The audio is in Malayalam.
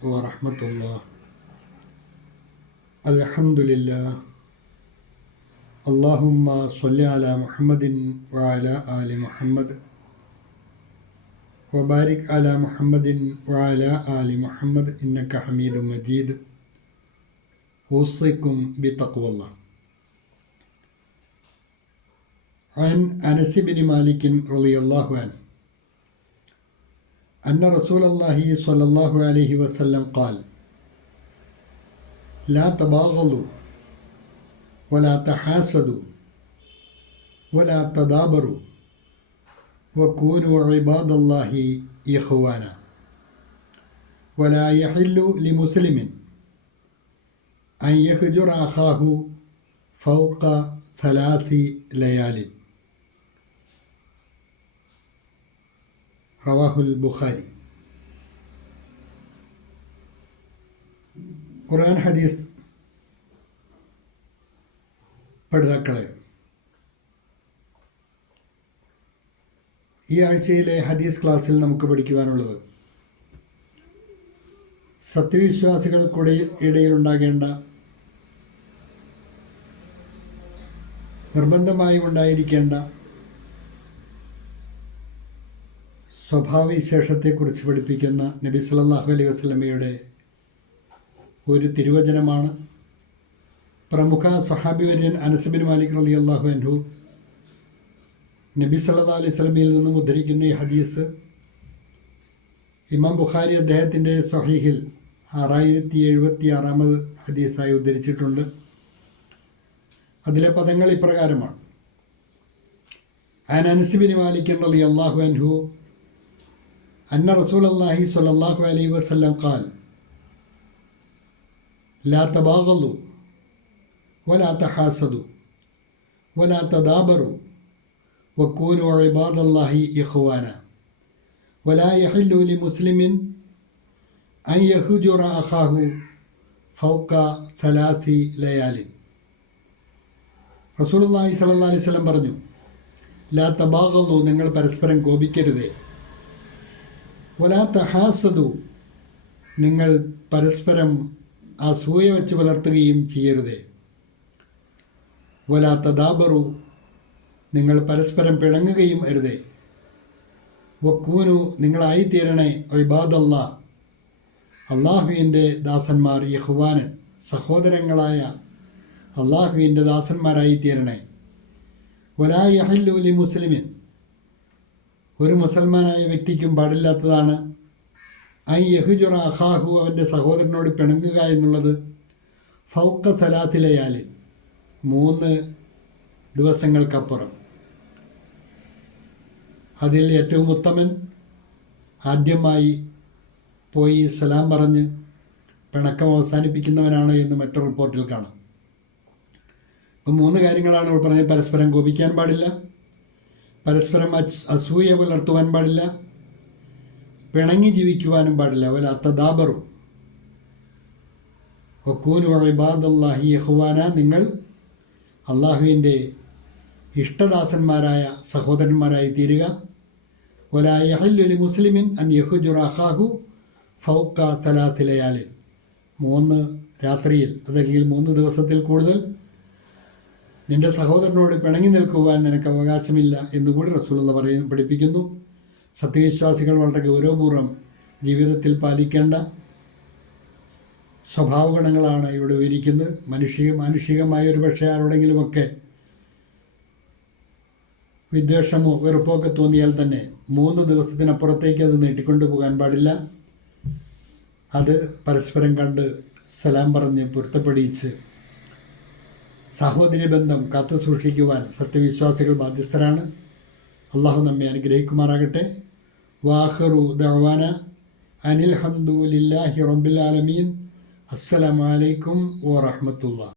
വറഹ്മത്തുള്ളാഹി. അൽഹംദുലില്ലാഹ്. അല്ലാഹുമ്മ സ്വല്ലി അലാ മുഹമ്മദിൻ വഅലാ ആലി മുഹമ്മദ് വബാരിക് അലാ മുഹമ്മദിൻ വഅലാ ആലി മുഹമ്മദ് ഇന്നക ഹമീദും മജീദ്. ഊസിക്കും ബിത്തഖ്വല്ലാഹ്. അൻ അനസ് ബിൻ മാലിക് റളിയല്ലാഹു അൻഹു أن رسول الله صلى الله عليه وسلم قال: لا تباغضوا ولا تحاسدوا ولا تدابروا وكونوا عباد الله إخوانا ولا يحل لمسلم أن يهجر أخاه فوق 3 ليال. റവാഹുൽ ബുഖാരി. ഖുർആൻ ഹദീസ് പഠിതാക്കളെ, ഈ ആഴ്ചയിലെ ഹദീസ് ക്ലാസ്സിൽ നമുക്ക് പഠിക്കുവാനുള്ളത് സത്യവിശ്വാസികൾക്കിടയിലുണ്ടാകേണ്ട നിർബന്ധമായും ഉണ്ടായിരിക്കേണ്ട സ്വഭാവവിശേഷത്തെക്കുറിച്ച് പഠിപ്പിക്കുന്ന നബി സല്ലല്ലാഹു അലൈഹി വസല്ലമയുടെ ഒരു തിരുവചനമാണ്. പ്രമുഖ സ്വഹാബി വര്യൻ അനസ് ബിൻ മാലിക് റളിയല്ലാഹു അൻഹു നബി സല്ലല്ലാഹു അലൈഹി വസല്ലമയിൽ നിന്നും ഉദ്ധരിക്കുന്ന ഈ ഹദീസ് ഇമാം ബുഖാരി അദ്ദേഹത്തിൻ്റെ സ്വഹീഹിൽ 6076 ഹദീസായി ഉദ്ധരിച്ചിട്ടുണ്ട്. അതിലെ പദങ്ങൾ ഇപ്രകാരമാണ്: അൻ അനസ് ബിൻ മാലിക് റളിയല്ലാഹു അൻഹു أن رسول الله صلى الله عليه وسلم قال: لا تباغضوا ولا تحاسدوا ولا تدابروا وكونوا عباد الله إخوانا ولا يحل لمسلم أن يهجر أخاه فوق 3 ليال. റസൂലുള്ളാഹി സ്വല്ലല്ലാഹു അലൈഹി വസല്ലം പറഞ്ഞു: ലാ തബാഗളു, നിങ്ങൾ പരസ്പരം കോപിക്കരുതേ. വലാ തഹാസദു, നിങ്ങൾ പരസ്പരം അസൂയ വെച്ച് പുലർത്തുകയും ചെയ്യരുതേ. വലാ തദാബറു, നിങ്ങൾ പരസ്പരം പിണങ്ങുകയും അരുതേ. വക്കൂനു, നിങ്ങളായിത്തീരണേ ഇബാദല്ലാഹ്, അള്ളാഹുവിൻ്റെ ദാസന്മാർ, ഇഖ്വാനൻ, സഹോദരങ്ങളായ അള്ളാഹുവിൻ്റെ ദാസന്മാരായിത്തീരണേ. വലാ യഹില്ലു ലി മുസ്ലിമിൻ, ഒരു മുസൽമാനായ വ്യക്തിക്കും പാടില്ലാത്തതാണ് ഐ യഹ്ജുറ അഖാഹു, അവൻ്റെ സഹോദരനോട് പിണങ്ങുക എന്നുള്ളത്. ഫൗഖ 3 ലയാലിൻ, 3 ദിവസങ്ങൾക്കപ്പുറം. അതിൽ ഏറ്റവും ഉത്തമൻ ആദ്യമായി പോയി സലാം പറഞ്ഞ് പിണക്കം അവസാനിപ്പിക്കുന്നവനാണ് എന്ന് മറ്റൊരു റിപ്പോർട്ടിൽ കാണാം. അപ്പം 3 കാര്യങ്ങളാണ് ഇവിടെ പറഞ്ഞത്: പരസ്പരം കോപിക്കാൻ പാടില്ല, പരസ്പരം അസൂയ പുലർത്തുവാൻ പാടില്ല, പിണങ്ങി ജീവിക്കുവാനും പാടില്ല. വലാ തദാബറു വകൂനു ഇബാദല്ലാഹി ഇഖ്വാന, നിങ്ങൾ അള്ളാഹുവിൻ്റെ ഇഷ്ടദാസന്മാരായ സഹോദരന്മാരായി തീരുക. വലാ യഹില്ലു ലി മുസ്ലിമിൻ അൻ യഹ്ജുറ അഖാഹു ഫൗഖ 3 ലയാലിൻ, 3 രാത്രിയിൽ അതല്ലെങ്കിൽ 3 ദിവസത്തിൽ കൂടുതൽ നിന്റെ സഹോദരനോട് പിണങ്ങി നിൽക്കുവാൻ നിനക്ക് അവകാശമില്ല എന്നുകൂടി റസൂലുള്ളാഹി പഠിപ്പിക്കുന്നു. സത്യവിശ്വാസികൾ വളരെ ഗൗരവപൂർവ്വം ജീവിതത്തിൽ പാലിക്കേണ്ട സ്വഭാവഗുണങ്ങളാണ് ഇവിടെ വിവരിക്കുന്നത്. മാനുഷികമായ ഒരു പക്ഷേ ആരോടെങ്കിലുമൊക്കെ വിദ്വേഷമോ വെറുപ്പോ ഒക്കെ തോന്നിയാൽ തന്നെ 3 ദിവസത്തിനപ്പുറത്തേക്ക് അത് നീട്ടിക്കൊണ്ടു പോകാൻ പാടില്ല. അത് പരസ്പരം കണ്ട് സലാം പറഞ്ഞ് പൊരുത്തപ്പെടിയിച്ച് സഹോദര്യ ബന്ധം കാത്തു സൂക്ഷിക്കുവാൻ സത്യവിശ്വാസികൾ ബാധ്യസ്ഥരാണ്. അള്ളാഹു നമ്മെ അനുഗ്രഹിക്കുമാറാകട്ടെ. വാഖിറു ദഅ്വാന അനിൽ ഹംദുലില്ലാഹി റബ്ബിൽ ആലമീൻ. അസ്സലാമു അലൈക്കും വറഹ്മത്തുള്ളാഹി.